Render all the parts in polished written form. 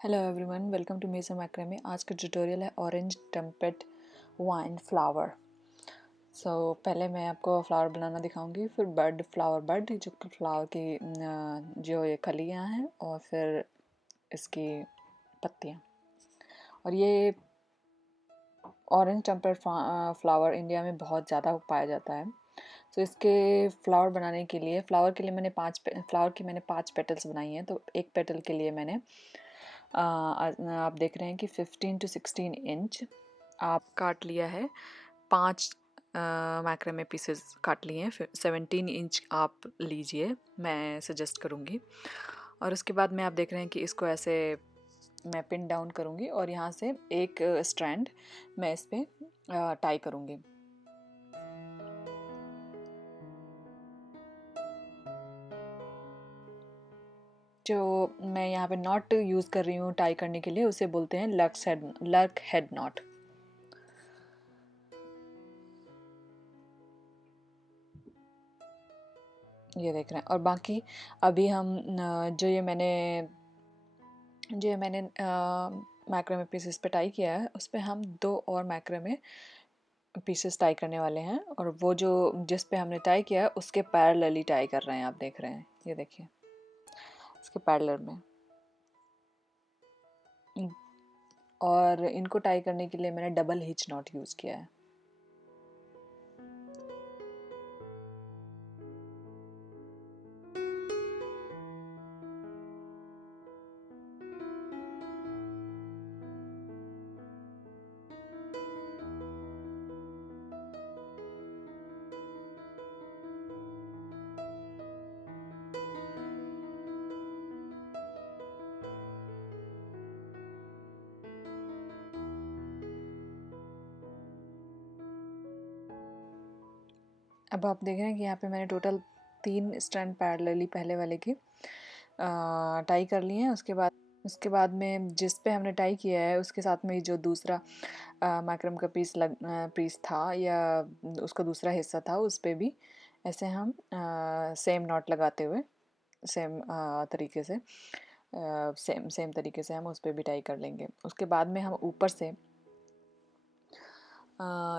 Hello everyone, welcome to Mesa macrame. आज का tutorial है ऑरेंज टेम्पेट वाइन फ्लावर। पहले मैं आपको फ्लावर बनाना दिखाऊंगी, फिर फ्लावर बड जो फ्लावर की जो ये कलियां हैं, और फिर इसकी पत्तियां। और ये ऑरेंज टेम्पेट फ्लावर इंडिया में बहुत ज़्यादा पाया जाता है। इसके फ्लावर बनाने के लिए मैंने पाँच पेटल्स बनाई हैं। तो एक पेटल के लिए मैंने आप देख रहे हैं कि 15 to 16 इंच आप काट लिया है। 5 मैक्रेमे पीसेस काट लिए हैं। फिर 17 इंच आप लीजिए, मैं सजेस्ट करूँगी। और उसके बाद में आप देख रहे हैं कि इसको ऐसे मैं पिन डाउन करूँगी, और यहाँ से एक स्ट्रैंड मैं इस पर टाई करूँगी। जो मैं यहाँ पे नॉट यूज़ कर रही हूँ टाई करने के लिए, उसे बोलते हैं लर्क हेड नॉट। ये देख रहे हैं। और बाकी अभी हम जो ये मैंने मैक्रेमे पीसेस पे टाई किया है, उस पे हम 2 और मैक्रेमे पीसेस टाई करने वाले हैं। और वो जो जिस पे हमने टाई किया है उसके पैरेलली टाई कर रहे हैं। आप देख रहे हैं, ये देखिए इसके पैरेलल में। और इनको टाई करने के लिए मैंने डबल हिच नॉट यूज़ किया है। अब आप देख रहे हैं कि यहाँ पे मैंने टोटल 3 स्ट्रैंड पैरेलली पहले वाले की टाई कर लिए हैं। उसके बाद में जिस पे हमने टाई किया है उसके साथ में जो दूसरा मैक्रम का पीस था, या उसका दूसरा हिस्सा था, उस पे भी ऐसे हम सेम नॉट लगाते हुए सेम तरीके से सेम तरीके से हम उस पे भी टाई कर लेंगे। उसके बाद में हम ऊपर से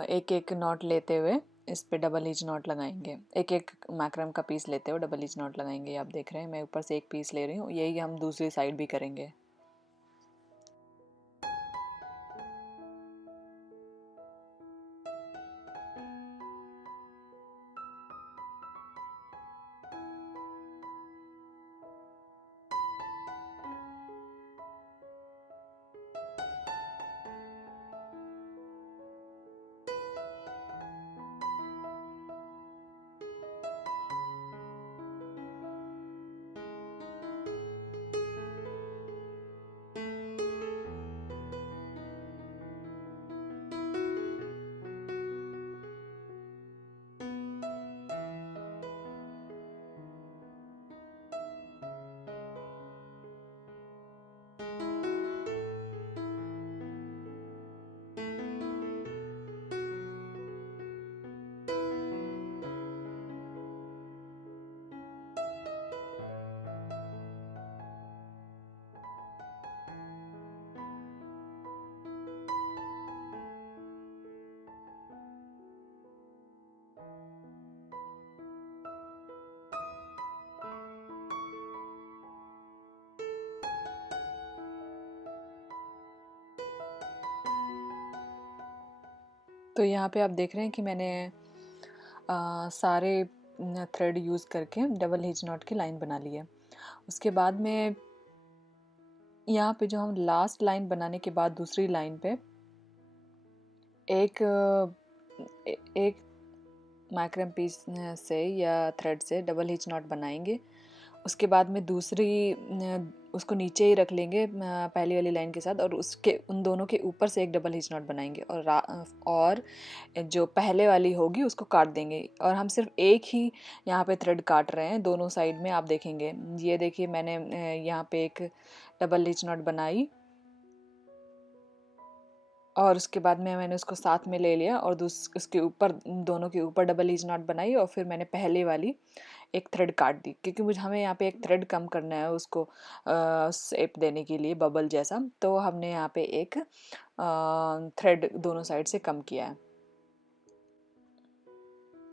एक एक नॉट लेते हुए इस पे डबल हिच नॉट लगाएंगे। एक एक मैक्रम का पीस लेते हुए डबल हिच नॉट लगाएंगे। आप देख रहे हैं मैं ऊपर से एक पीस ले रही हूँ। यही हम दूसरी साइड भी करेंगे। तो यहाँ पे आप देख रहे हैं कि मैंने सारे थ्रेड यूज़ करके डबल हिच नॉट की लाइन बना ली है। उसके बाद में यहाँ पे जो हम लास्ट लाइन बनाने के बाद दूसरी लाइन पे एक एक मैक्रम पीस से या थ्रेड से डबल हिच नॉट बनाएंगे। उसके बाद में उसको नीचे ही रख लेंगे पहली वाली लाइन के साथ, और उसके उन दोनों के ऊपर से एक डबल हिच नॉट बनाएंगे, और जो पहले वाली होगी उसको काट देंगे। और हम सिर्फ एक ही यहाँ पे थ्रेड काट रहे हैं दोनों साइड में। आप देखेंगे, ये देखिए मैंने यहाँ पे एक डबल हिच नॉट बनाई, और उसके बाद में मैंने उसको साथ में ले लिया और उसके ऊपर, दोनों के ऊपर डबल हीच नॉट बनाई और फिर मैंने पहले वाली एक थ्रेड काट दी, क्योंकि मुझे हमें यहाँ पे एक थ्रेड कम करना है उसको शेप देने के लिए बबल जैसा, तो हमने यहाँ पे एक थ्रेड दोनों साइड से कम किया है।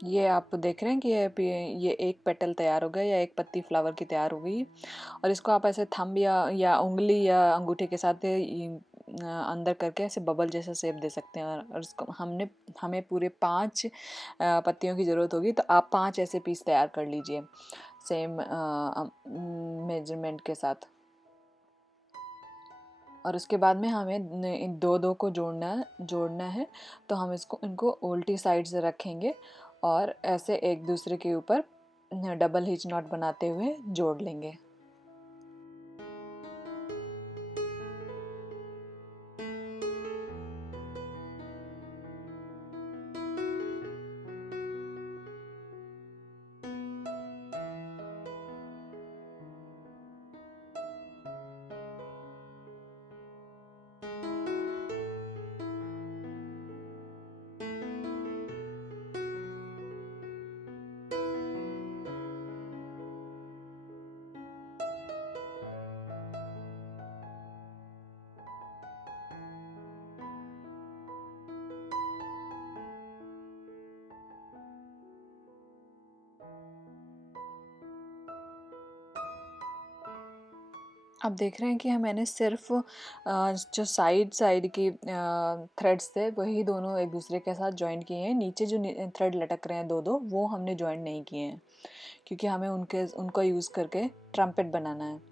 ये आप देख रहे हैं कि ये एक पेटल तैयार हो गया या एक पत्ती फ्लावर की तैयार हो गई। और इसको आप ऐसे थंब या उंगली या अंगूठे के साथ अंदर करके ऐसे बबल जैसा शेप दे सकते हैं। और इसको हमें पूरे 5 पत्तियों की ज़रूरत होगी, तो आप 5 ऐसे पीस तैयार कर लीजिए सेम मेजरमेंट के साथ। और उसके बाद में हमें इन दो दो को जोड़ना है, तो हम इनको उल्टी साइड से रखेंगे और ऐसे एक दूसरे के ऊपर डबल हिच नॉट बनाते हुए जोड़ लेंगे। आप देख रहे हैं कि मैंने सिर्फ जो साइड की थ्रेड्स थे वही दोनों एक दूसरे के साथ ज्वाइन किए हैं। नीचे जो थ्रेड लटक रहे हैं दो दो, वो हमने ज्वाइन नहीं किए हैं, क्योंकि हमें उनको यूज़ करके ट्रम्पेट बनाना है।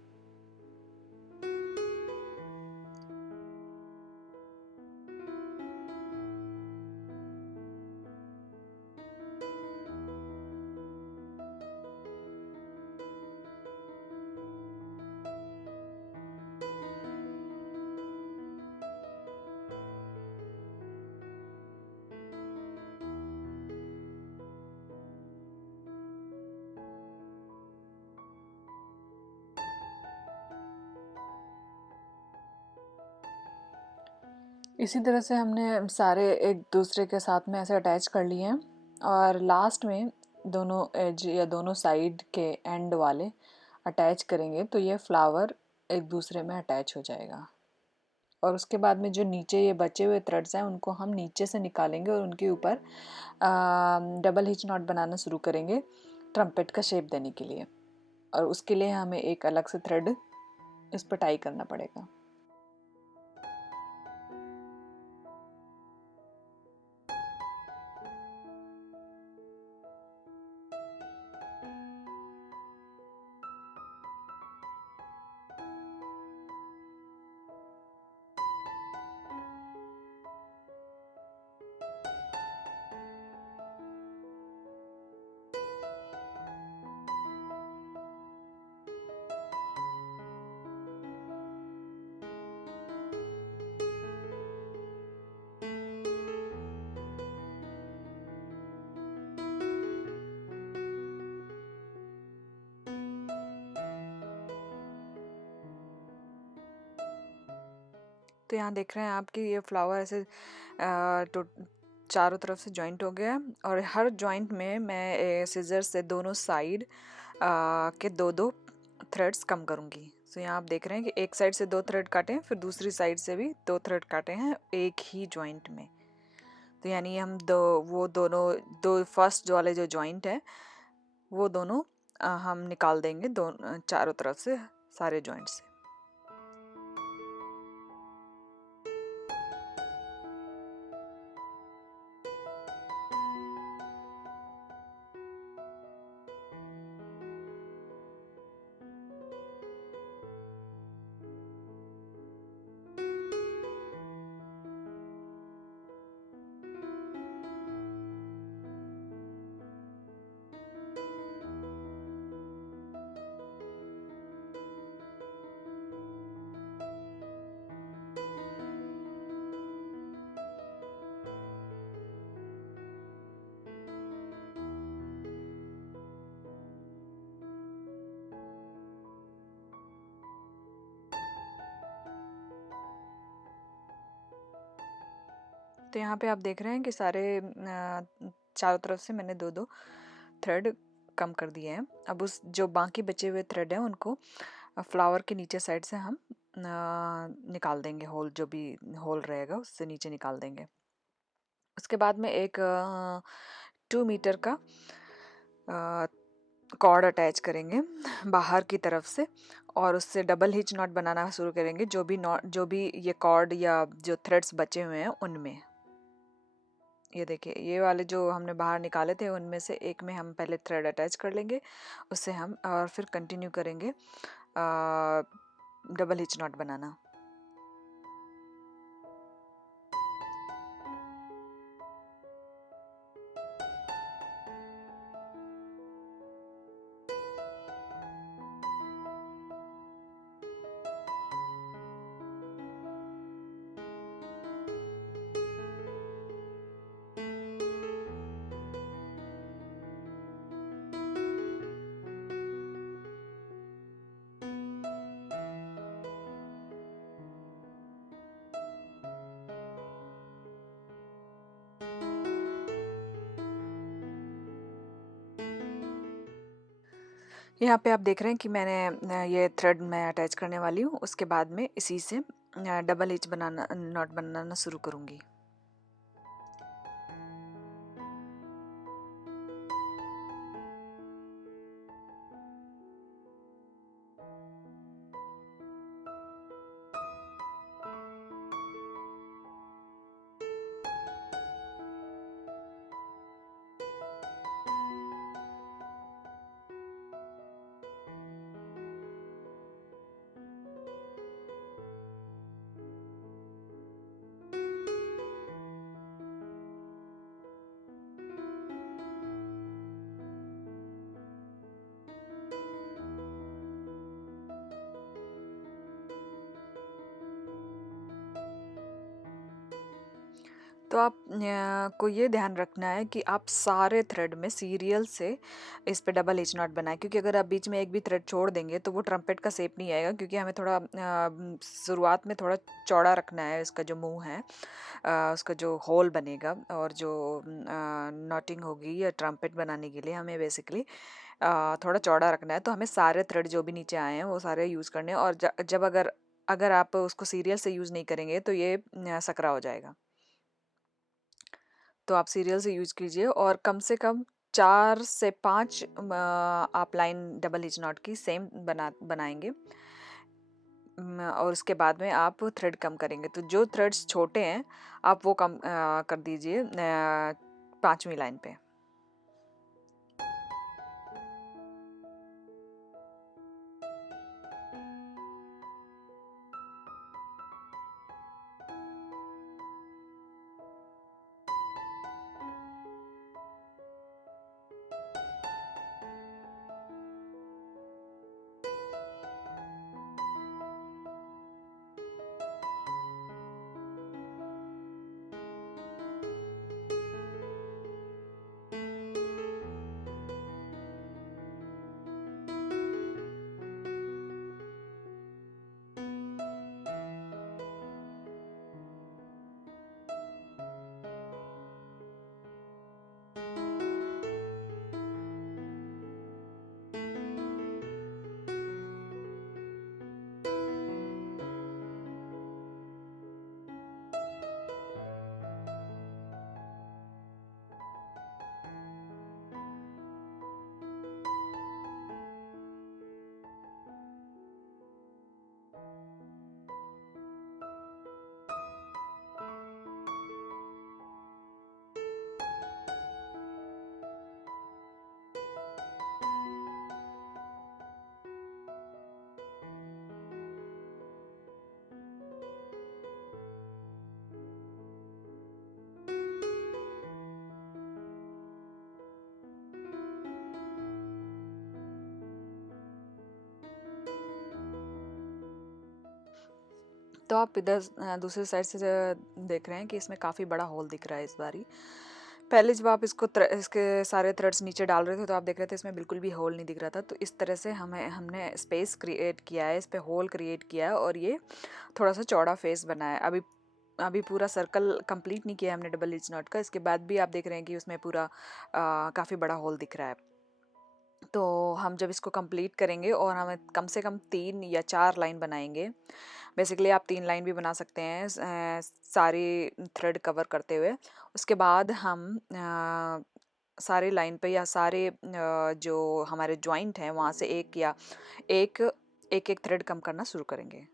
इसी तरह से हमने सारे एक दूसरे के साथ में ऐसे अटैच कर लिए हैं, और लास्ट में दोनों एज या दोनों साइड के एंड वाले अटैच करेंगे, तो ये फ्लावर एक दूसरे में अटैच हो जाएगा। और उसके बाद में जो नीचे ये बचे हुए थ्रेड्स हैं उनको हम नीचे से निकालेंगे और उनके ऊपर डबल हिच नॉट बनाना शुरू करेंगे ट्रम्पेट का शेप देने के लिए। और उसके लिए हमें एक अलग से थ्रेड इस पर टाई करना पड़ेगा। तो यहाँ देख रहे हैं आप कि ये फ्लावर ऐसे तो चारों तरफ से जॉइंट हो गया है। और हर जॉइंट में मैं सीजर से दोनों साइड के दो दो थ्रेड्स कम करूँगी। तो यहाँ आप देख रहे हैं कि एक साइड से 2 थ्रेड काटे हैं, फिर दूसरी साइड से भी 2 थ्रेड काटे हैं एक ही जॉइंट में। तो यानी हम दो फर्स्ट वाले जो जॉइंट है वो दोनों हम निकाल देंगे चारों तरफ से सारे जॉइंट से। तो यहाँ पे आप देख रहे हैं कि सारे चारों तरफ से मैंने 2-2 थ्रेड कम कर दिए हैं। अब उस जो बाकी बचे हुए थ्रेड हैं उनको फ्लावर के नीचे साइड से हम निकाल देंगे, होल जो भी होल रहेगा उससे नीचे निकाल देंगे। उसके बाद में एक 2 मीटर का कॉर्ड अटैच करेंगे बाहर की तरफ से, और उससे डबल हिच नॉट बनाना शुरू करेंगे जो भी ये कॉर्ड या जो थ्रेड्स बचे हुए हैं उनमें। ये देखिए, ये वाले जो हमने बाहर निकाले थे उनमें से एक में हम पहले थ्रेड अटैच कर लेंगे, उससे हम और फिर कंटिन्यू करेंगे डबल हिच नॉट बनाना। यहाँ पे आप देख रहे हैं कि मैंने ये थ्रेड मैं अटैच करने वाली हूँ, उसके बाद में इसी से डबल हिच बनाना नॉट बनाना शुरू करूँगी। तो आप को ये ध्यान रखना है कि आप सारे थ्रेड में सीरियल से इस पे डबल हिच नॉट बनाएं, क्योंकि अगर आप बीच में एक भी थ्रेड छोड़ देंगे तो वो ट्रम्पेट का शेप नहीं आएगा, क्योंकि हमें थोड़ा शुरुआत में थोड़ा चौड़ा रखना है इसका जो मुंह है, उसका जो होल बनेगा और जो नॉटिंग होगी या ट्रम्पेट बनाने के लिए हमें बेसिकली थोड़ा चौड़ा रखना है। तो हमें सारे थ्रेड जो भी नीचे आए हैं वो सारे यूज़ करने हैं, और जब अगर अगर आप उसको सीरियल से यूज़ नहीं करेंगे तो ये सकरा हो जाएगा। तो आप सीरियल से यूज़ कीजिए, और कम से कम 4 से 5 आप लाइन डबल हिच नॉट की सेम बनाएंगे। और उसके बाद में आप थ्रेड कम करेंगे, तो जो थ्रेड्स छोटे हैं आप वो कम कर दीजिए 5वीं लाइन पे। तो आप इधर दूसरी साइड से देख रहे हैं कि इसमें काफ़ी बड़ा होल दिख रहा है इस बारी। पहले जब आप इसके सारे थ्रेड्स नीचे डाल रहे थे तो आप देख रहे थे इसमें बिल्कुल भी होल नहीं दिख रहा था। तो इस तरह से हमने स्पेस क्रिएट किया है, इस पे होल क्रिएट किया है, और ये थोड़ा सा चौड़ा फेस बना है। अभी अभी पूरा सर्कल कंप्लीट नहीं किया है हमने डबल लीच नॉट का। इसके बाद भी आप देख रहे हैं कि उसमें पूरा काफ़ी बड़ा होल दिख रहा है। तो हम जब इसको कंप्लीट करेंगे और हमें कम से कम 3 या 4 लाइन बनाएंगे। बेसिकली आप 3 लाइन भी बना सकते हैं सारी थ्रेड कवर करते हुए। उसके बाद हम सारे लाइन पे या सारे जो हमारे जॉइंट हैं वहाँ से एक एक एक थ्रेड कम करना शुरू करेंगे।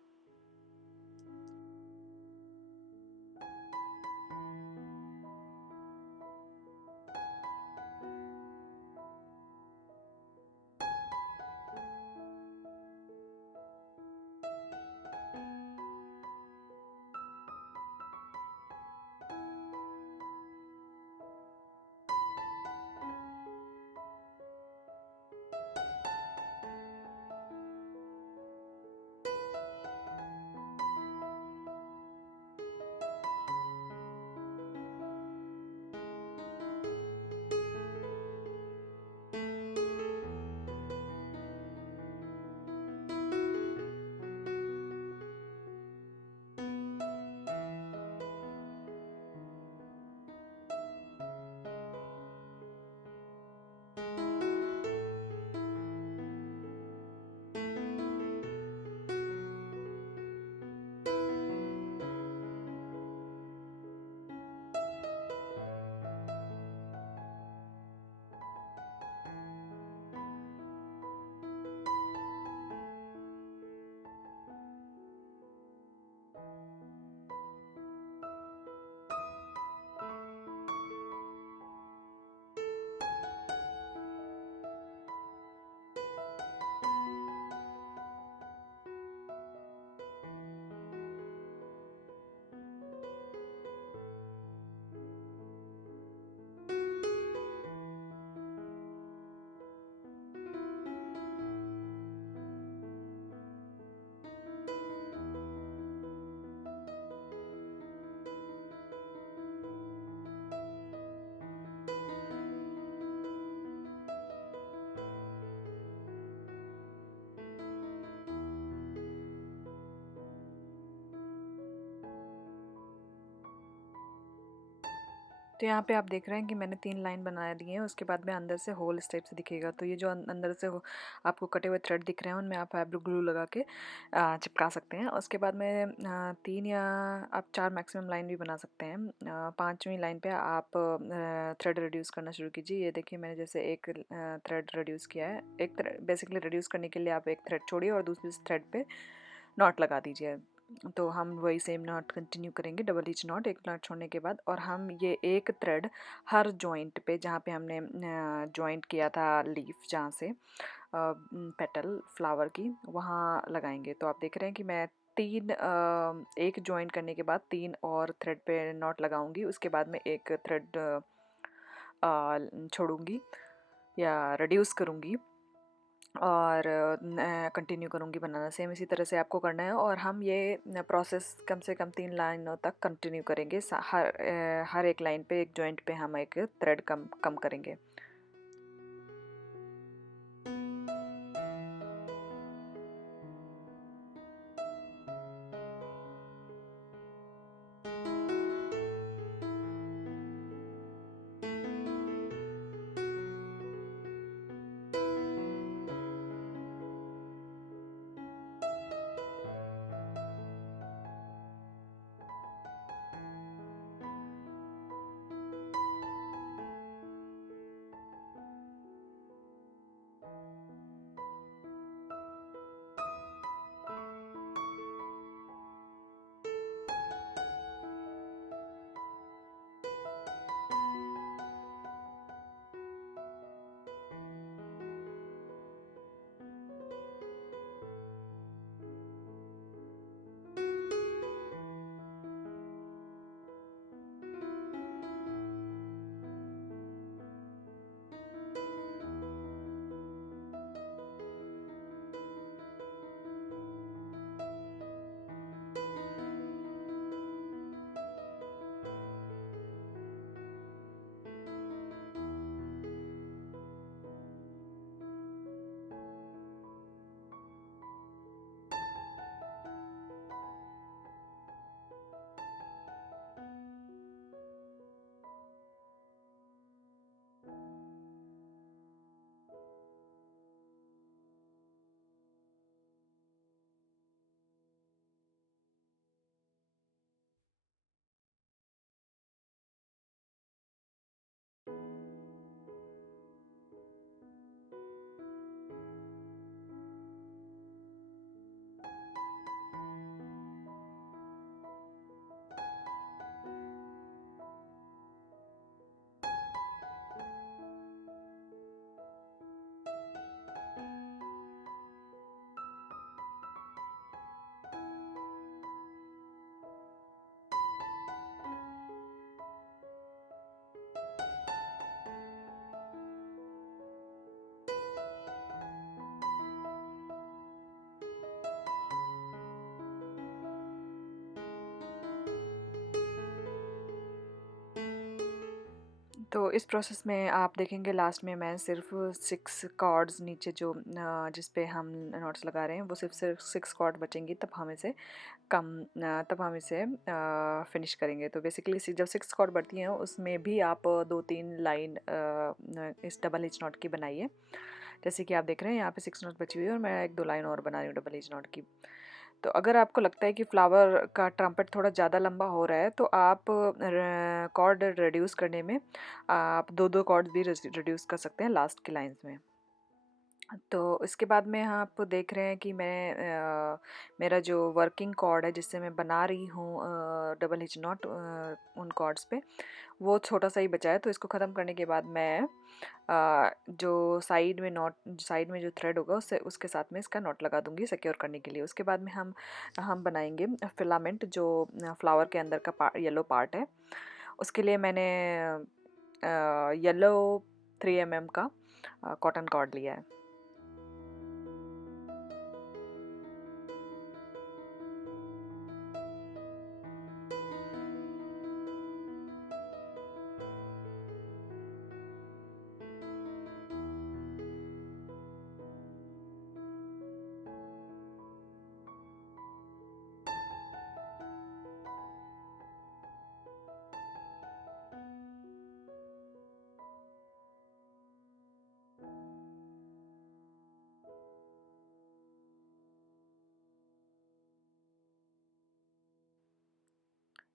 तो यहाँ पे आप देख रहे हैं कि मैंने 3 लाइन बना दी हैं। उसके बाद में अंदर से होल इस टाइप से दिखेगा। तो ये जो अंदर से आपको कटे हुए थ्रेड दिख रहे हैं उनमें आप फैब्रिक ग्लू लगा के चिपका सकते हैं। उसके बाद में 3 या आप 4 मैक्सिमम लाइन भी बना सकते हैं। 5वीं लाइन पे आप थ्रेड रिड्यूस करना शुरू कीजिए। ये देखिए मैंने जैसे एक थ्रेड रिड्यूस किया है। एक बेसिकली रिड्यूस करने के लिए आप एक थ्रेड छोड़िए और दूसरी थ्रेड पे नॉट लगा दीजिए। तो हम वही सेम नॉट कंटिन्यू करेंगे, डबल ईच नॉट, एक नॉट छोड़ने के बाद। और हम ये एक थ्रेड हर जॉइंट पे जहाँ पे हमने जॉइंट किया था लीफ जहाँ से पेटल फ्लावर की वहाँ लगाएंगे। तो आप देख रहे हैं कि मैं एक जॉइंट करने के बाद 3 और थ्रेड पे नॉट लगाऊंगी। उसके बाद में एक थ्रेड छोड़ूंगी या रिड्यूस करूँगी और कंटिन्यू करूँगी बनाना। सेम इसी तरह से आपको करना है और हम ये प्रोसेस कम से कम 3 लाइनों तक कंटिन्यू करेंगे। हर एक लाइन पे एक जॉइंट पे हम एक थ्रेड कम कम करेंगे। तो इस प्रोसेस में आप देखेंगे लास्ट में मैं सिर्फ 6 कॉर्ड्स नीचे जो जिस पे हम नॉट्स लगा रहे हैं वो सिर्फ 6 कॉर्ड बचेंगी, तब हम इसे फिनिश करेंगे। तो बेसिकली जब 6 कॉर्ड बढ़ती हैं उसमें भी आप 2-3 लाइन इस डबल हिच नॉट की बनाइए। जैसे कि आप देख रहे हैं यहाँ पे 6 नॉट बची हुई है और मैं 1-2 लाइन और बना रही हूँ डबल हिच नॉट की। तो अगर आपको लगता है कि फ्लावर का ट्रम्पेट थोड़ा ज़्यादा लंबा हो रहा है तो आप कॉर्ड रिड्यूस करने में आप 2-2 कॉर्ड्स भी रिड्यूस कर सकते हैं लास्ट की लाइंस में। तो इसके बाद में आप देख रहे हैं कि मेरा जो वर्किंग कॉर्ड है जिससे मैं बना रही हूँ डबल हिच नॉट उन कॉर्ड्स पे वो छोटा सा ही बचा है। तो इसको ख़त्म करने के बाद मैं जो साइड में जो थ्रेड होगा उससे उसके साथ में इसका नॉट लगा दूंगी सिक्योर करने के लिए। उसके बाद में हम बनाएंगे फिलामेंट जो फ्लावर के अंदर का येलो पार्ट है। उसके लिए मैंने येलो 3 mm का कॉटन कॉर्ड लिया है।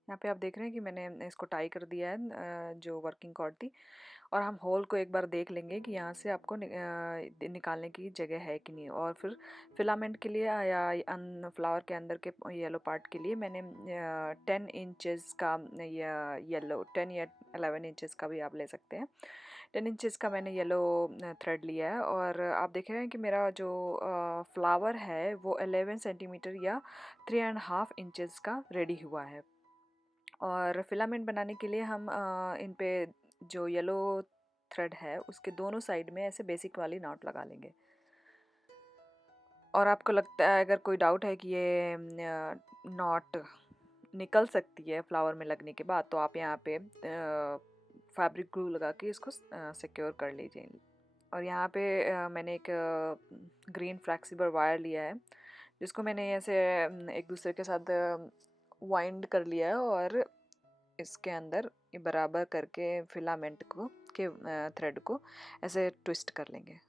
यहाँ पे आप देख रहे हैं कि मैंने इसको टाई कर दिया है जो वर्किंग कॉर्ड थी। और हम होल को एक बार देख लेंगे कि यहाँ से आपको निकालने की जगह है कि नहीं। और फिर फिलामेंट के लिए या फ्लावर के अंदर के येलो पार्ट के लिए मैंने 10 इंचेस का या येलो 10 या 11 इंचेस का भी आप ले सकते हैं। 10 इंचेस का मैंने येलो थ्रेड लिया है। और आप देख रहे हैं कि मेरा जो फ्लावर है वो 11 सेंटीमीटर या 3.5 इंचेस का रेडी हुआ है। और फिलामेंट बनाने के लिए हम इन पे जो येलो थ्रेड है उसके दोनों साइड में ऐसे बेसिक वाली नॉट लगा लेंगे। और आपको लगता है अगर कोई डाउट है कि ये नॉट निकल सकती है फ्लावर में लगने के बाद तो आप यहाँ पे फैब्रिक ग्लू लगा के इसको सिक्योर कर लीजिए। और यहाँ पे मैंने एक ग्रीन फ्लेक्सिबल वायर लिया है जिसको मैंने ऐसे एक दूसरे के साथ वाइंड कर लिया है और इसके अंदर ये बराबर करके फिलामेंट को के थ्रेड को ऐसे ट्विस्ट कर लेंगे।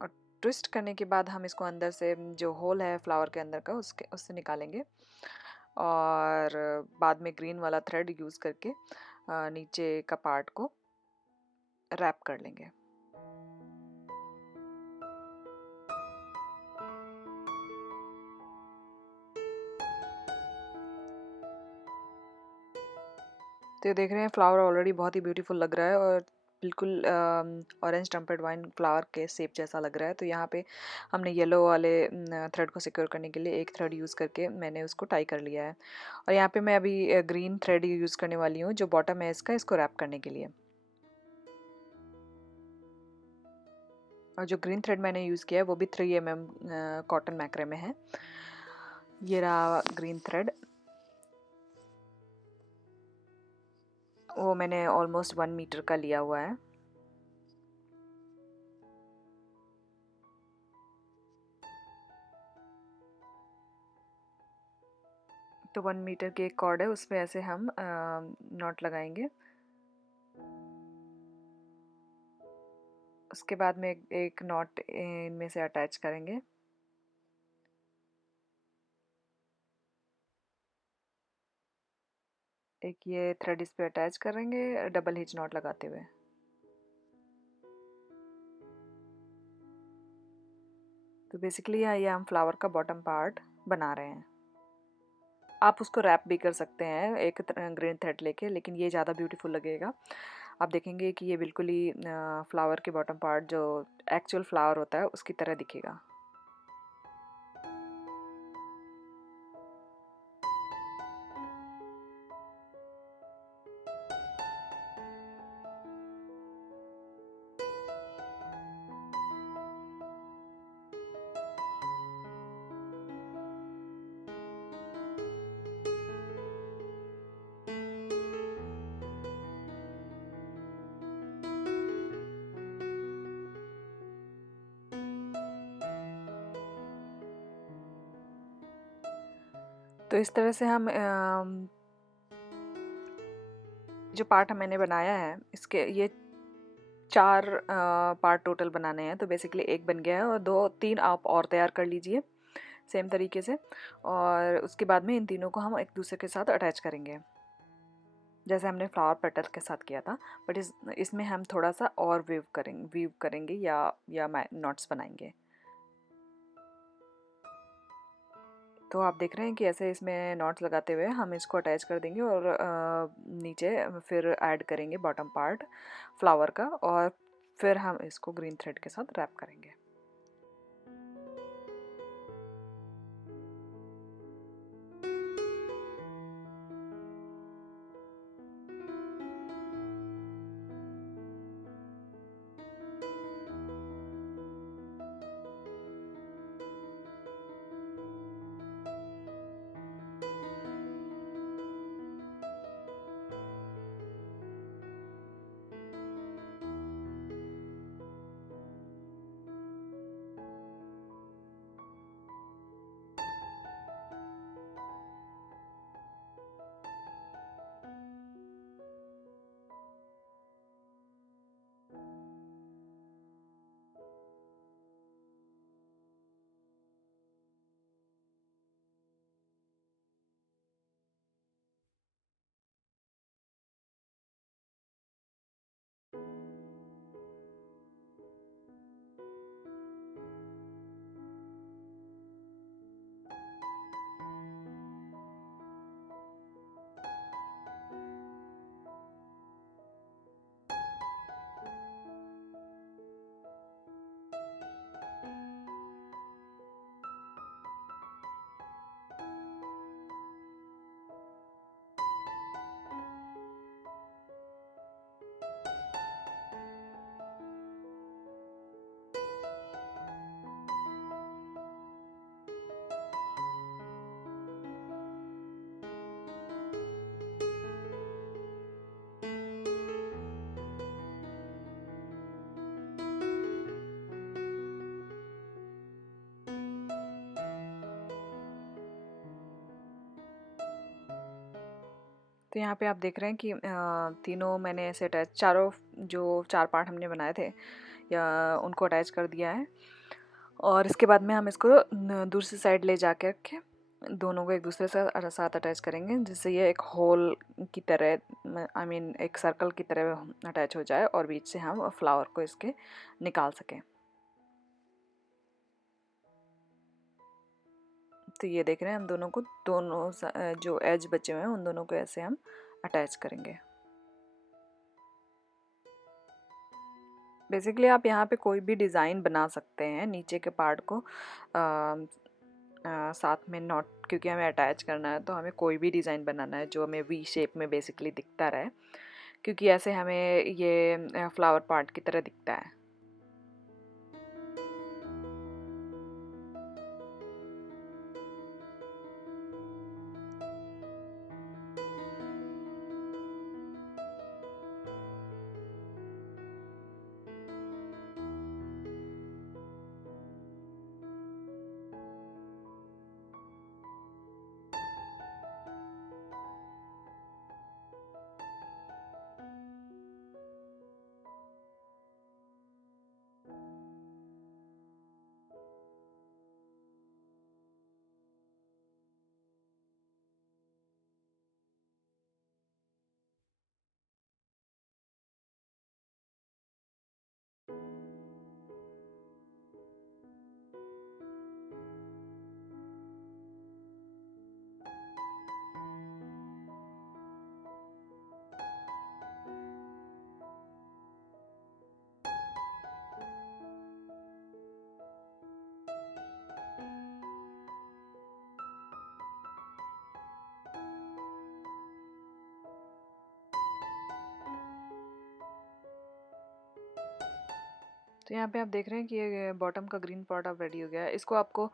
और ट्विस्ट करने के बाद हम इसको अंदर से जो होल है फ्लावर के अंदर का उससे निकालेंगे। और बाद में ग्रीन वाला थ्रेड यूज़ करके नीचे का पार्ट को रैप कर लेंगे। तो ये देख रहे हैं फ्लावर ऑलरेडी बहुत ही ब्यूटीफुल लग रहा है और बिल्कुल ऑरेंज टम्पेड वाइन फ्लावर के शेप जैसा लग रहा है। तो यहाँ पे हमने येलो वाले थ्रेड को सिक्योर करने के लिए एक थ्रेड यूज़ करके मैंने उसको टाई कर लिया है। और यहाँ पे मैं अभी ग्रीन थ्रेड यूज़ करने वाली हूँ जो बॉटम है इसका, इसको रैप करने के लिए। और जो ग्रीन थ्रेड मैंने यूज़ किया है वो भी 3 mm कॉटन मैक्रे में है। ये रहा ग्रीन थ्रेड, वो मैंने ऑलमोस्ट 1 मीटर का लिया हुआ है। तो 1 मीटर की एक कॉर्ड है उस पर ऐसे हम नॉट लगाएंगे। उसके बाद में एक नॉट इनमें से अटैच करेंगे। एक ये थ्रेड इस पे अटैच करेंगे डबल हिच नॉट लगाते हुए। तो बेसिकली ये हम फ्लावर का बॉटम पार्ट बना रहे हैं। आप उसको रैप भी कर सकते हैं एक ग्रीन थ्रेड लेके, लेकिन ये ज़्यादा ब्यूटीफुल लगेगा। आप देखेंगे कि ये बिल्कुल ही फ्लावर के बॉटम पार्ट जो एक्चुअल फ्लावर होता है उसकी तरह दिखेगा। तो इस तरह से हम जो पार्ट मैंने बनाया है इसके ये 4 पार्ट टोटल बनाने हैं। तो बेसिकली एक बन गया है और 2-3 आप और तैयार कर लीजिए सेम तरीके से, और उसके बाद में इन तीनों को हम एक दूसरे के साथ अटैच करेंगे जैसे हमने फ्लावर पेटल के साथ किया था। बट इसमें हम थोड़ा सा और वीव करेंगे या नॉट्स बनाएंगे। तो आप देख रहे हैं कि ऐसे इसमें नॉट्स लगाते हुए हम इसको अटैच कर देंगे और नीचे फिर ऐड करेंगे बॉटम पार्ट फ्लावर का, और फिर हम इसको ग्रीन थ्रेड के साथ रैप करेंगे। तो यहाँ पे आप देख रहे हैं कि तीनों मैंने ऐसे अटैच, चारों जो 4 पार्ट हमने बनाए थे या उनको अटैच कर दिया है। और इसके बाद में हम इसको दूसरी साइड ले जाके रखे दोनों को एक दूसरे से साथ अटैच करेंगे, जिससे ये एक होल की तरह, आई मीन एक सर्कल की तरह अटैच हो जाए और बीच से हम फ्लावर को इसके निकाल सकें। तो ये देख रहे हैं हम दोनों को, दोनों जो एज बचे हुए हैं उन दोनों को ऐसे हम अटैच करेंगे। बेसिकली आप यहाँ पे कोई भी डिज़ाइन बना सकते हैं नीचे के पार्ट को साथ में नॉट, क्योंकि हमें अटैच करना है तो हमें कोई भी डिज़ाइन बनाना है जो हमें वी शेप में बेसिकली दिखता रहे, क्योंकि ऐसे हमें ये फ्लावर पार्ट की तरह दिखता है। तो यहाँ पे आप देख रहे हैं कि ये बॉटम का ग्रीन पार्ट अब रेडी हो गया है। इसको आपको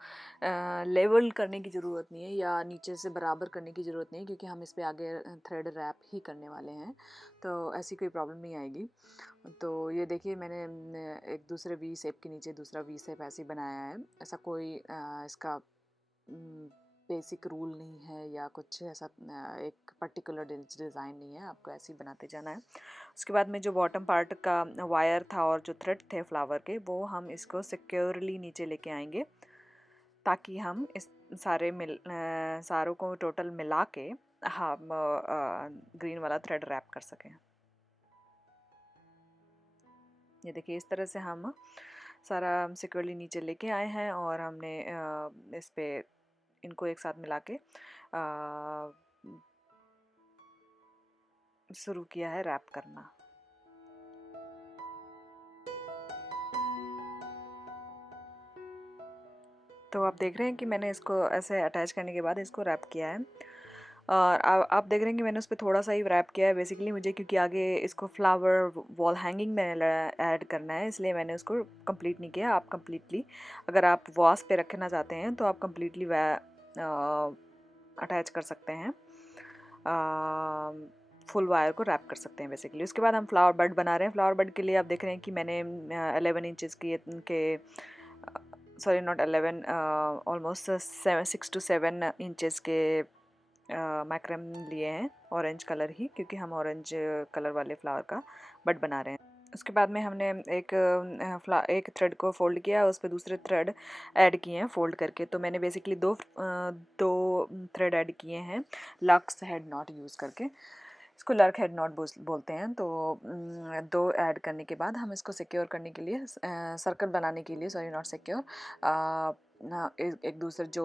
लेवल करने की ज़रूरत नहीं है या नीचे से बराबर करने की ज़रूरत नहीं है, क्योंकि हम इस पे आगे थ्रेड रैप ही करने वाले हैं, तो ऐसी कोई प्रॉब्लम नहीं आएगी। तो ये देखिए मैंने एक दूसरे वी शेप के नीचे दूसरा वी शेप ऐसे ही बनाया है। ऐसा कोई इसका बेसिक रूल नहीं है या कुछ ऐसा एक पर्टिकुलर डिज़ाइन नहीं है, आपको ऐसे ही बनाते जाना है। उसके बाद में जो बॉटम पार्ट का वायर था और जो थ्रेड थे फ्लावर के, वो हम इसको सिक्योरली नीचे लेके आएंगे ताकि हम इस सारों को टोटल मिला के हम ग्रीन वाला थ्रेड रैप कर सकें। ये देखिए इस तरह से हम सारा सिक्योरली नीचे लेके आए हैं और हमने इस पे इनको एक साथ मिला के शुरू किया है रैप करना। तो आप देख रहे हैं कि मैंने इसको ऐसे अटैच करने के बाद इसको रैप किया है और आप देख रहे हैं कि मैंने उस पर थोड़ा सा ही रैप किया है बेसिकली मुझे, क्योंकि आगे इसको फ्लावर वॉल हैंगिंग में ऐड करना है, इसलिए मैंने उसको कंप्लीट नहीं किया। आप कंप्लीटली अगर आप वॉस पे रखना चाहते हैं तो आप कंप्लीटली अटैच कर सकते हैं, फुल वायर को रैप कर सकते हैं बेसिकली। उसके बाद हम फ्लावर बड बना रहे हैं। फ्लावर बड के लिए आप देख रहे हैं कि मैंने 11 इंचज़ के sorry not 11, almost 6 to 7 inches के मैक्रम लिए हैं, ऑरेंज कलर ही, क्योंकि हम ऑरेंज कलर वाले फ्लावर का बड बना रहे हैं। उसके बाद में हमने एक थ्रेड को फोल्ड किया, उस पर दूसरे थ्रेड ऐड किए हैं फोल्ड करके। तो मैंने बेसिकली दो थ्रेड ऐड किए हैं लक्स हेड नॉट यूज़ करके, इसको लर्क हेड नॉट बोलते हैं। तो दो ऐड करने के बाद हम इसको सिक्योर करने के लिए सर्कल बनाने के लिए, सॉरी नॉट सिक्योर, एक दूसरे जो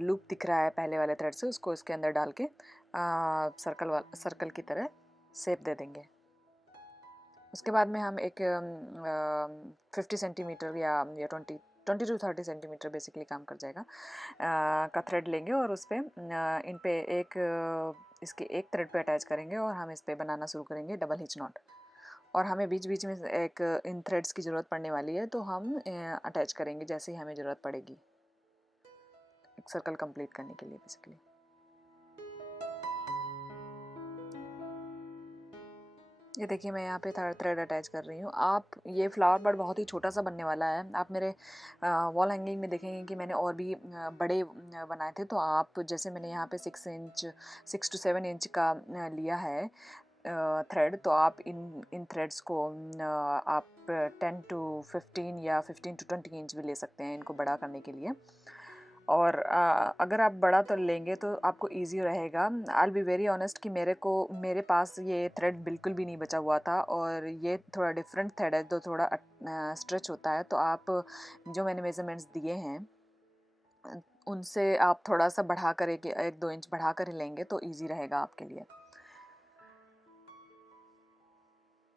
लूप दिख रहा है पहले वाले थ्रेड से, उसको इसके अंदर डाल के सर्कल की तरह शेप दे देंगे। उसके बाद में हम एक 50 सेंटीमीटर या 20 to 30 सेंटीमीटर बेसिकली काम कर जाएगा का थ्रेड लेंगे और उस पर इन पे इसके एक थ्रेड पे अटैच करेंगे और हम इस पे बनाना शुरू करेंगे डबल हिच नॉट। और हमें बीच बीच में एक इन थ्रेड्स की ज़रूरत पड़ने वाली है, तो हम अटैच करेंगे जैसे ही हमें ज़रूरत पड़ेगी एक सर्कल कंप्लीट करने के लिए बेसिकली। ये देखिए मैं यहाँ पे थर्ड थ्रेड अटैच कर रही हूँ। आप ये फ्लावर बड बहुत ही छोटा सा बनने वाला है। आप मेरे वॉल हैंगिंग में देखेंगे कि मैंने और भी बड़े बनाए थे, तो आप जैसे मैंने यहाँ पे 6 to 7 इंच का लिया है थ्रेड, तो आप इन थ्रेड्स को आप 10 to 15 या 15 to 20 इंच भी ले सकते हैं इनको बड़ा करने के लिए। और अगर आप बड़ा तो लेंगे तो आपको ईजी रहेगा। I will be very honest कि मेरे पास ये थ्रेड बिल्कुल भी नहीं बचा हुआ था और ये थोड़ा डिफरेंट थ्रेड है तो थोड़ा स्ट्रेच होता है। तो आप जो मैंने मेजरमेंट्स दिए हैं उनसे आप थोड़ा सा बढ़ा कर 1-2 इंच बढ़ा कर लेंगे तो ईजी रहेगा आपके लिए।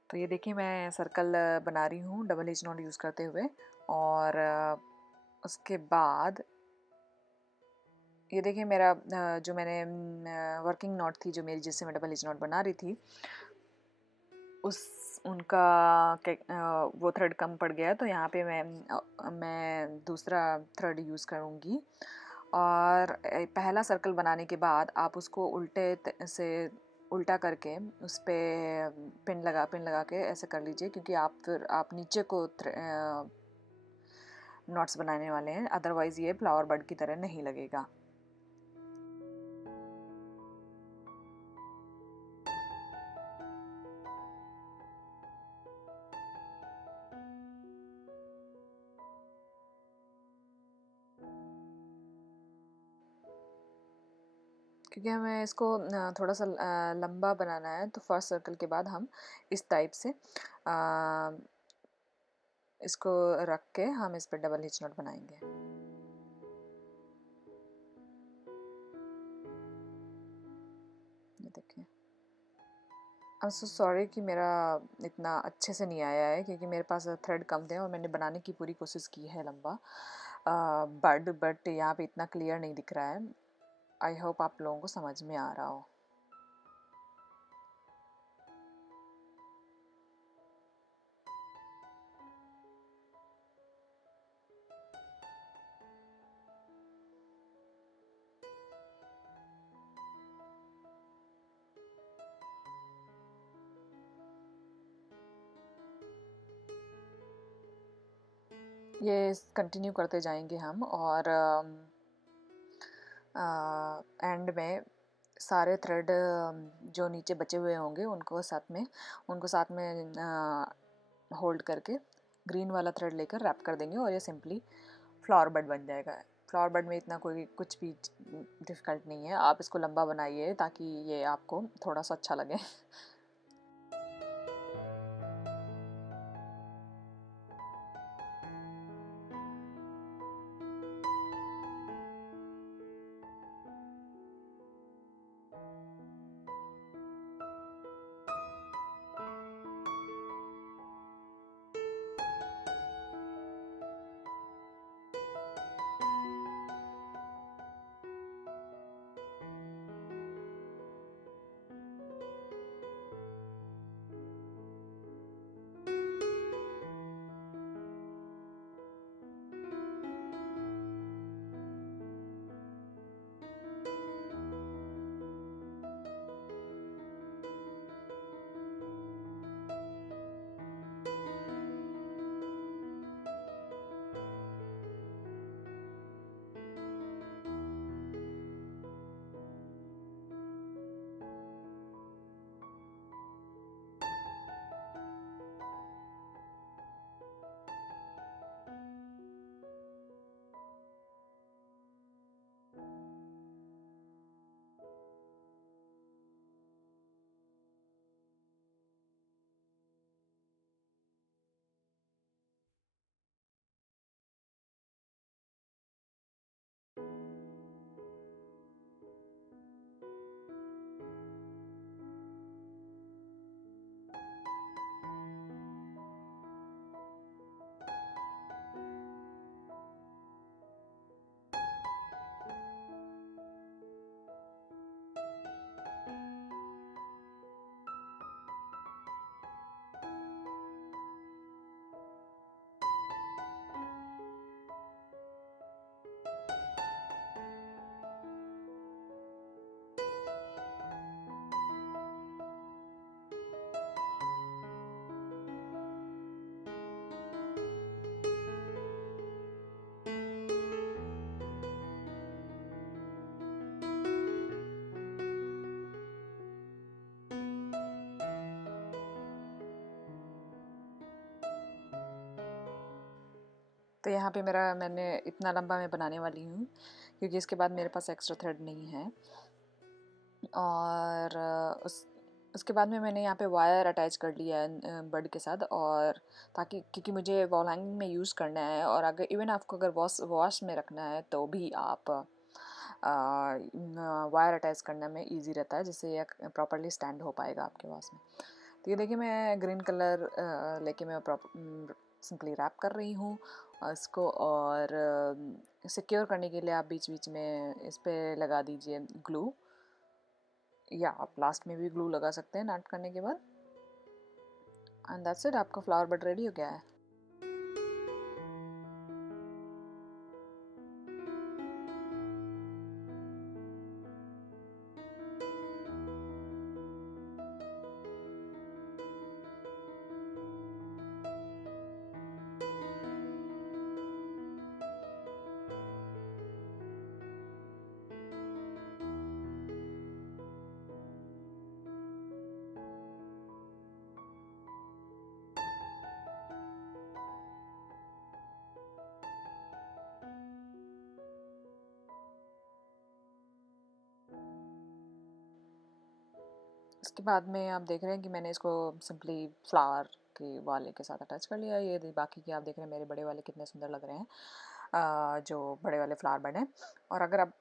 तो ये देखिए मैं सर्कल बना रही हूँ डबल हिच नॉट यूज़ करते हुए। और उसके बाद ये देखिए मेरा जो मैंने वर्किंग नॉट थी जो मेरी, जिससे मैं डबल हिच नॉट बना रही थी, उनका वो थ्रेड कम पड़ गया, तो यहाँ पे मैं दूसरा थ्रेड यूज़ करूँगी। और पहला सर्कल बनाने के बाद आप उसको से उल्टा करके उस पर पिन लगा के ऐसे कर लीजिए, क्योंकि आप नीचे को नॉट्स बनाने वाले हैं, अदरवाइज़ ये फ्लावर बड की तरह नहीं लगेगा। क्योंकि हमें इसको थोड़ा सा लंबा बनाना है, तो फर्स्ट सर्कल के बाद हम इस टाइप से इसको रख के हम इस पर डबल हिच नॉट बनाएंगे। ये देखिए आई एम सो सॉरी कि मेरा इतना अच्छे से नहीं आया है, क्योंकि मेरे पास थ्रेड कम थे और मैंने बनाने की पूरी कोशिश की है लंबा बट यहाँ पे इतना क्लियर नहीं दिख रहा है। आई होप आप लोगों को समझ में आ रहा हो। ये कंटिन्यू करते जाएंगे हम। और एंड में सारे थ्रेड जो नीचे बचे हुए होंगे उनको साथ में होल्ड करके ग्रीन वाला थ्रेड लेकर रैप कर देंगे और ये सिंपली फ्लावर बड बन जाएगा। फ्लावर बड में इतना कोई कुछ भी डिफ़िकल्ट नहीं है। आप इसको लंबा बनाइए ताकि ये आपको थोड़ा सा अच्छा लगे। तो यहाँ पे मैंने इतना लंबा मैं बनाने वाली हूँ क्योंकि इसके बाद मेरे पास एक्स्ट्रा थ्रेड नहीं है। और उसके बाद में मैंने यहाँ पे वायर अटैच कर लिया है बड के साथ, और ताकि क्योंकि मुझे वॉल हैंगिंग में यूज़ करना है, और अगर इवन आपको अगर वॉश में रखना है तो भी आप वायर अटैच करने में इजी रहता है, जिससे ये प्रॉपरली स्टैंड हो पाएगा आपके वॉश में। तो ये देखिए मैं ग्रीन कलर लेके मैं सिंपली रैप कर रही हूँ इसको, और सिक्योर करने के लिए आप बीच बीच में इस पर लगा दीजिए ग्लू, या आप लास्ट में भी ग्लू लगा सकते हैं नट करने के बाद। एंड दैट्स इट, आपका फ्लावर बड रेडी हो गया है। इसके बाद में आप देख रहे हैं कि मैंने इसको सिंपली फ्लावर के वाले के साथ अटैच कर लिया। ये बाकी के आप देख रहे हैं मेरे बड़े वाले कितने सुंदर लग रहे हैं, जो बड़े वाले फ्लावर बड हैं। और अगर आप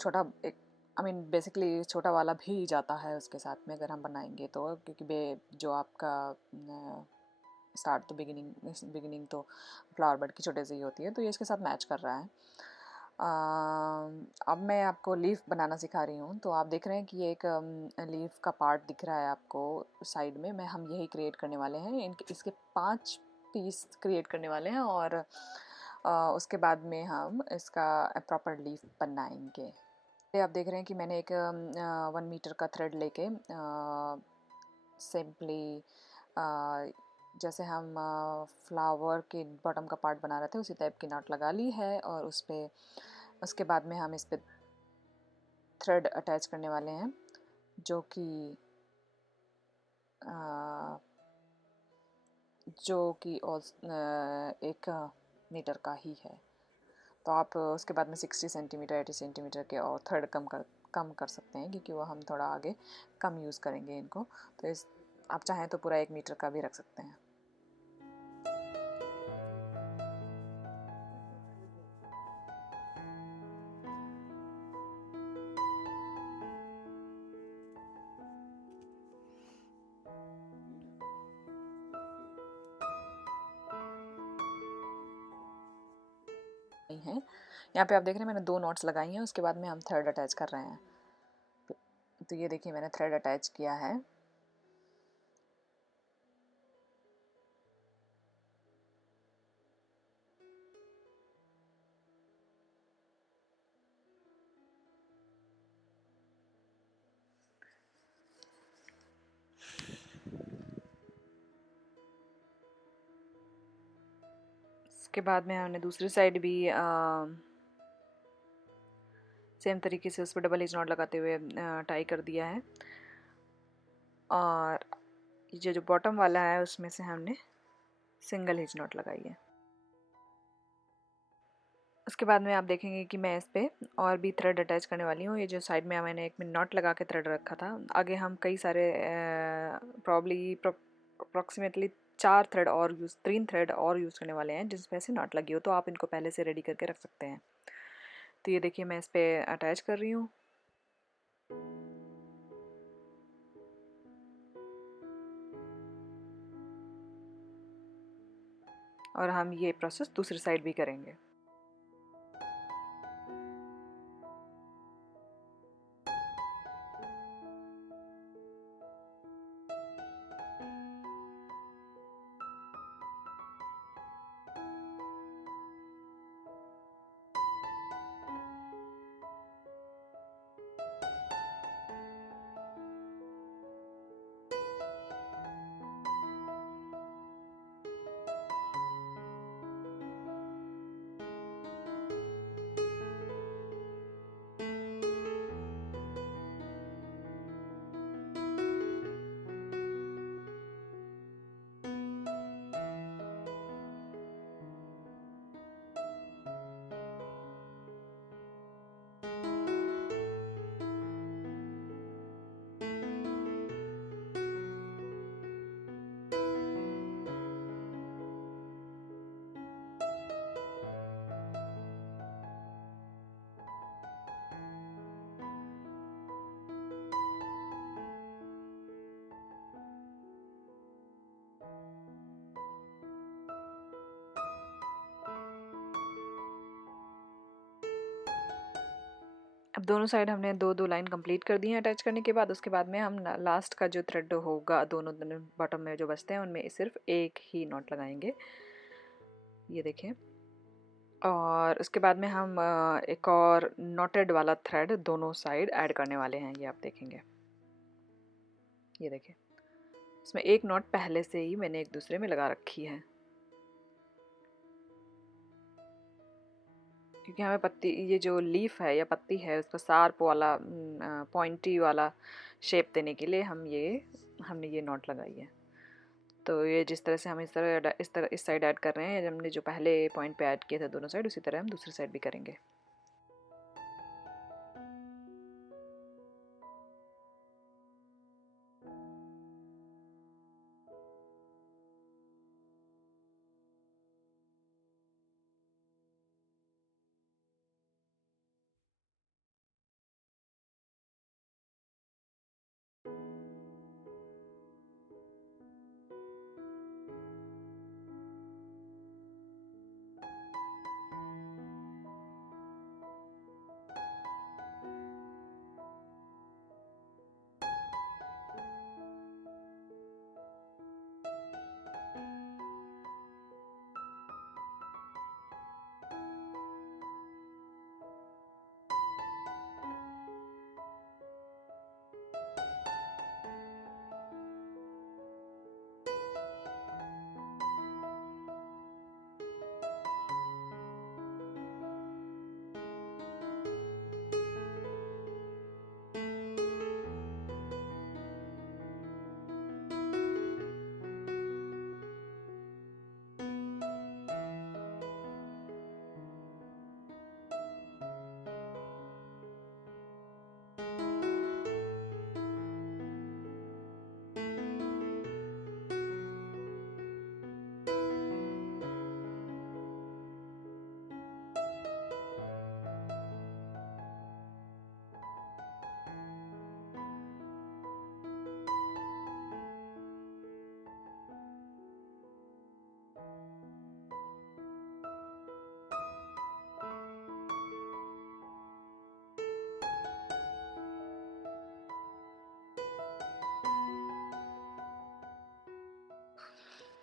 छोटा एक आई मीन बेसिकली छोटा वाला भी जाता है उसके साथ में अगर हम बनाएंगे तो, क्योंकि जो आपका स्टार्ट तो बिगिनिंग तो फ्लावर बड की छोटे से ही होती है, तो ये इसके साथ मैच कर रहा है। अब मैं आपको लीफ बनाना सिखा रही हूँ। तो आप देख रहे हैं कि एक लीफ का पार्ट दिख रहा है आपको साइड में, हम यही क्रिएट करने वाले हैं। इसके 5 पीस क्रिएट करने वाले हैं, और उसके बाद में हम इसका प्रॉपर लीफ बनाएंगे। ये आप देख रहे हैं कि मैंने एक 1 मीटर का थ्रेड लेके सिंपली जैसे हम फ्लावर के बॉटम का पार्ट बना रहे थे उसी टाइप की नॉट लगा ली है, और उसके बाद में हम इस पर थ्रेड अटैच करने वाले हैं जो कि एक मीटर का ही है। तो आप उसके बाद में 60 सेंटीमीटर 80 सेंटीमीटर के और थ्रेड कम कर सकते हैं, क्योंकि वो हम थोड़ा आगे कम यूज़ करेंगे इनको। तो इस आप चाहें तो पूरा 1 मीटर का भी रख सकते हैं। हैं यहाँ पे आप देख रहे हैं मैंने 2 नॉट्स लगाई हैं, उसके बाद में हम थ्रेड अटैच कर रहे हैं। तो ये देखिए मैंने थ्रेड अटैच किया है। इसके बाद में हमने दूसरी साइड भी सेम तरीके से उस पर डबल हिच नॉट लगाते हुए टाई कर दिया है। और ये जो बॉटम वाला है उसमें से हमने सिंगल हिच नॉट लगाई है। उसके बाद में आप देखेंगे कि मैं इस पर और भी थ्रेड अटैच करने वाली हूँ। ये जो साइड में मैंने एक में नॉट लगा के थ्रेड रखा था, आगे हम कई सारे प्रॉब्ली अप्रॉक्सीमेटली 3 थ्रेड और यूज़ करने वाले हैं जिसमें से नॉट लगी हो, तो आप इनको पहले से रेडी करके रख सकते हैं। तो ये देखिए मैं इस पर अटैच कर रही हूँ। और हम ये प्रोसेस दूसरी साइड भी करेंगे। अब दोनों साइड हमने 2-2 लाइन कंप्लीट कर दी हैं अटैच करने के बाद। उसके बाद में हम लास्ट का जो थ्रेड होगा दोनों बॉटम में जो बचते हैं उनमें सिर्फ एक ही नॉट लगाएंगे, ये देखिए। और उसके बाद में हम एक और नॉटेड वाला थ्रेड दोनों साइड ऐड करने वाले हैं, ये आप देखेंगे। ये देखिए इसमें एक नॉट पहले से ही मैंने एक दूसरे में लगा रखी है, क्योंकि हमें पत्ती ये जो लीफ है या पत्ती है उसका शार्प वाला पॉइंटी वाला शेप देने के लिए हमने ये नॉट लगाई है। तो ये जिस तरह से हम इस साइड ऐड कर रहे हैं, हमने जो पहले पॉइंट पे ऐड किया था दोनों साइड, उसी तरह हम दूसरी साइड भी करेंगे।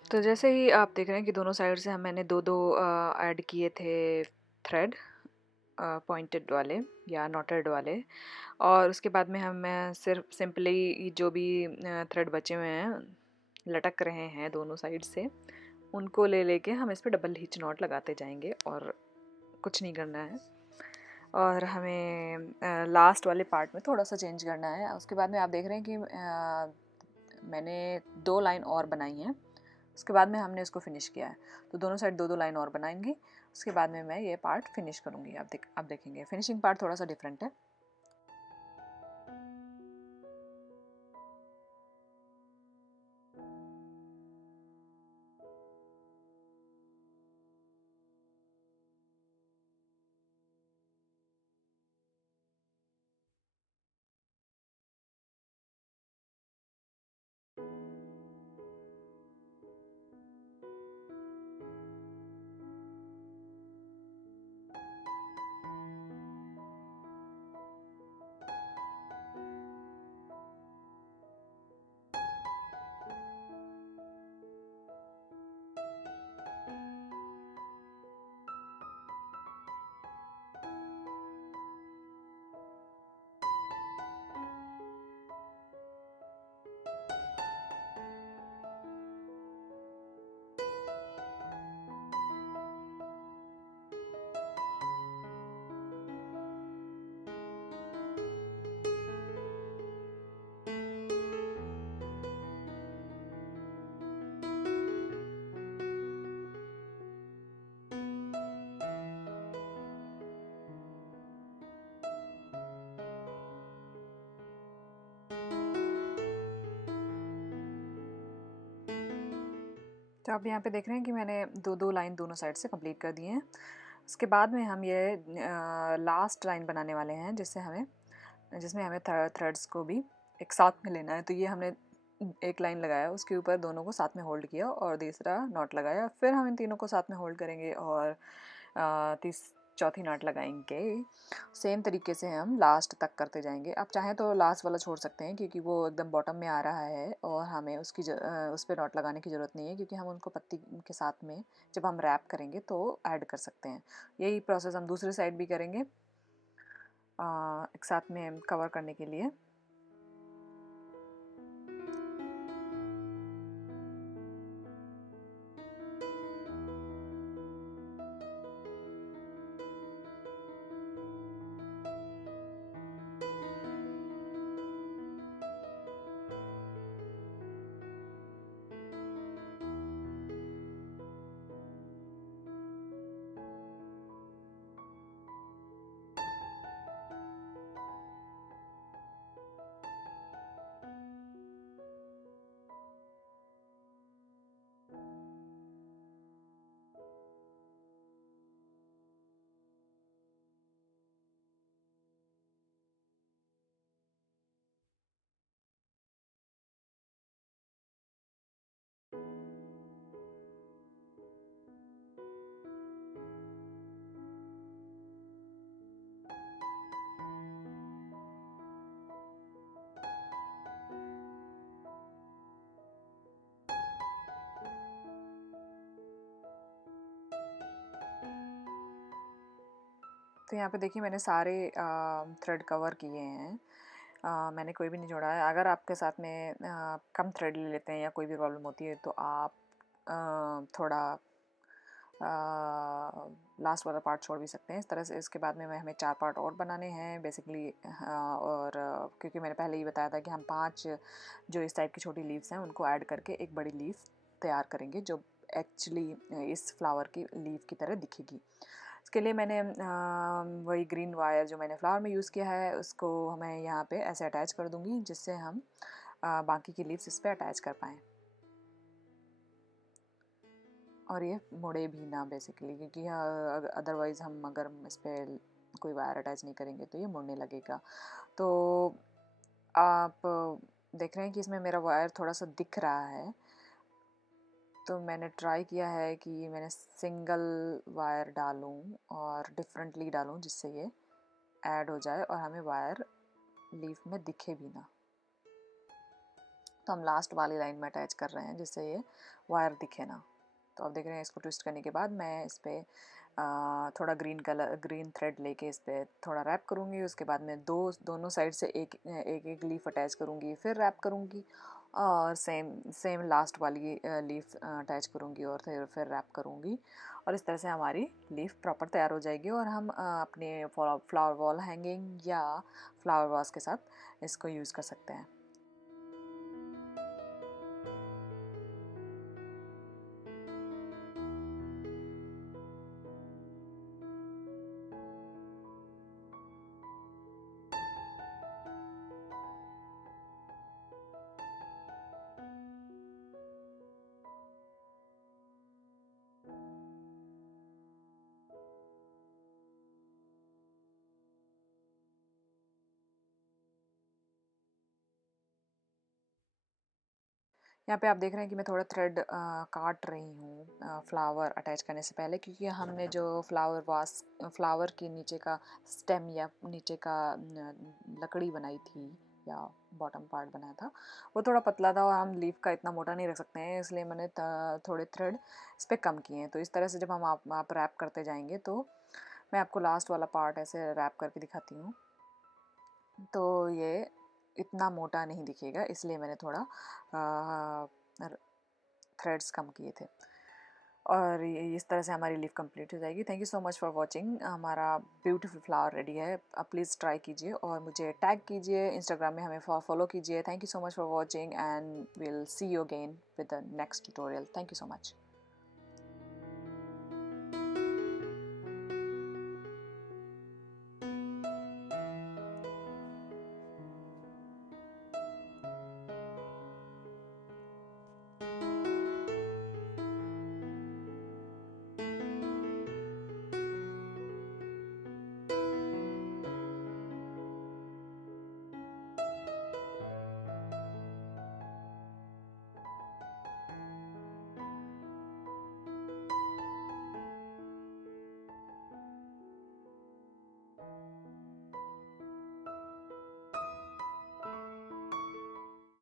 तो जैसे ही आप देख रहे हैं कि दोनों साइड से हम मैंने दो दो ऐड किए थे थ्रेड, पॉइंटेड वाले या नॉटेड वाले, और उसके बाद में हम मैं सिर्फ सिंपली जो भी थ्रेड बचे हुए हैं लटक रहे हैं दोनों साइड से, उनको ले लेके हम इस पर डबल हिच नॉट लगाते जाएंगे और कुछ नहीं करना है। और हमें लास्ट वाले पार्ट में थोड़ा सा चेंज करना है। उसके बाद में आप देख रहे हैं कि मैंने 2 लाइन और बनाई हैं, उसके बाद में हमने इसको फिनिश किया है। तो दोनों साइड 2-2 लाइन और बनाएंगे, उसके बाद में मैं ये पार्ट फिनिश करूँगी। आप देखेंगे फिनिशिंग पार्ट थोड़ा सा डिफरेंट है। तो आप यहाँ पे देख रहे हैं कि मैंने 2-2 लाइन दोनों साइड से कंप्लीट कर दिए हैं। उसके बाद में हम ये लास्ट लाइन बनाने वाले हैं जिसमें हमें थ्रेड्स को भी एक साथ में लेना है। तो ये हमने एक लाइन लगाया, उसके ऊपर दोनों को साथ में होल्ड किया और तीसरा नॉट लगाया, फिर हम इन तीनों को साथ में होल्ड करेंगे और चौथी नॉट लगाएंगे। सेम तरीके से हम लास्ट तक करते जाएंगे। आप चाहें तो लास्ट वाला छोड़ सकते हैं क्योंकि वो एकदम बॉटम में आ रहा है और हमें उस पर नॉट लगाने की ज़रूरत नहीं है, क्योंकि हम उनको पत्ती के साथ में जब हम रैप करेंगे तो ऐड कर सकते हैं। यही प्रोसेस हम दूसरी साइड भी करेंगे एक साथ में कवर करने के लिए। तो यहाँ पे देखिए मैंने सारे थ्रेड कवर किए हैं, मैंने कोई भी नहीं जोड़ा है। अगर आपके साथ में कम थ्रेड ले लेते हैं या कोई भी प्रॉब्लम होती है तो आप थोड़ा लास्ट वाला पार्ट छोड़ भी सकते हैं इस तरह से। इसके बाद में हमें 4 पार्ट और बनाने हैं बेसिकली, और क्योंकि मैंने पहले ही बताया था कि हम 5 जो इस टाइप की छोटी लीव्स हैं उनको ऐड करके एक बड़ी लीव तैयार करेंगे जो एक्चुअली इस फ्लावर की लीव की तरह दिखेगी। इसके लिए मैंने वही ग्रीन वायर जो मैंने फ्लावर में यूज़ किया है उसको मैं यहाँ पे ऐसे अटैच कर दूँगी जिससे हम बाकी की लीव्स इस पर अटैच कर पाएँ और ये मुड़े भी ना बेसिकली, क्योंकि अदरवाइज़ हम अगर इस पर कोई वायर अटैच नहीं करेंगे तो ये मुड़ने लगेगा। तो आप देख रहे हैं कि इसमें मेरा वायर थोड़ा सा दिख रहा है, तो मैंने ट्राई किया है कि मैंने सिंगल वायर डालूं और डिफरेंटली डालूं जिससे ये ऐड हो जाए और हमें वायर लीफ में दिखे भी ना। तो हम लास्ट वाली लाइन में अटैच कर रहे हैं जिससे ये वायर दिखे ना। तो आप देख रहे हैं इसको ट्विस्ट करने के बाद मैं इस पर थोड़ा ग्रीन थ्रेड लेके इस पर थोड़ा रैप करूँगी। उसके बाद मैं दोनों साइड से एक एक लीफ अटैच करूँगी, फिर रैप करूँगी और सेम लास्ट वाली लीफ अटैच करूँगी और फिर रैप करूँगी। और इस तरह से हमारी लीफ प्रॉपर तैयार हो जाएगी और हम अपने फ्लावर वॉल हैंगिंग या फ्लावर वास के साथ इसको यूज़ कर सकते हैं। यहाँ पे आप देख रहे हैं कि मैं थोड़ा थ्रेड काट रही हूँ फ्लावर अटैच करने से पहले, क्योंकि हमने जो फ्लावर के नीचे का स्टेम या नीचे का लकड़ी बनाई थी या बॉटम पार्ट बनाया था वो थोड़ा पतला था और हम लीफ का इतना मोटा नहीं रख सकते हैं, इसलिए मैंने थोड़े थ्रेड इस पर कम किए हैं। तो इस तरह से जब हम आप रैप करते जाएंगे तो मैं आपको लास्ट वाला पार्ट ऐसे रैप करके दिखाती हूँ। तो ये इतना मोटा नहीं दिखेगा, इसलिए मैंने थोड़ा थ्रेड्स कम किए थे। और इस तरह से हमारी लीफ कंप्लीट हो जाएगी। Thank you so much for watching. हमारा ब्यूटीफुल फ्लावर रेडी है। आप प्लीज़ ट्राई कीजिए और मुझे टैग कीजिए, इंस्टाग्राम में हमें फॉलो कीजिए। Thank you so much for watching and will see you again with the next tutorial. Thank you so much.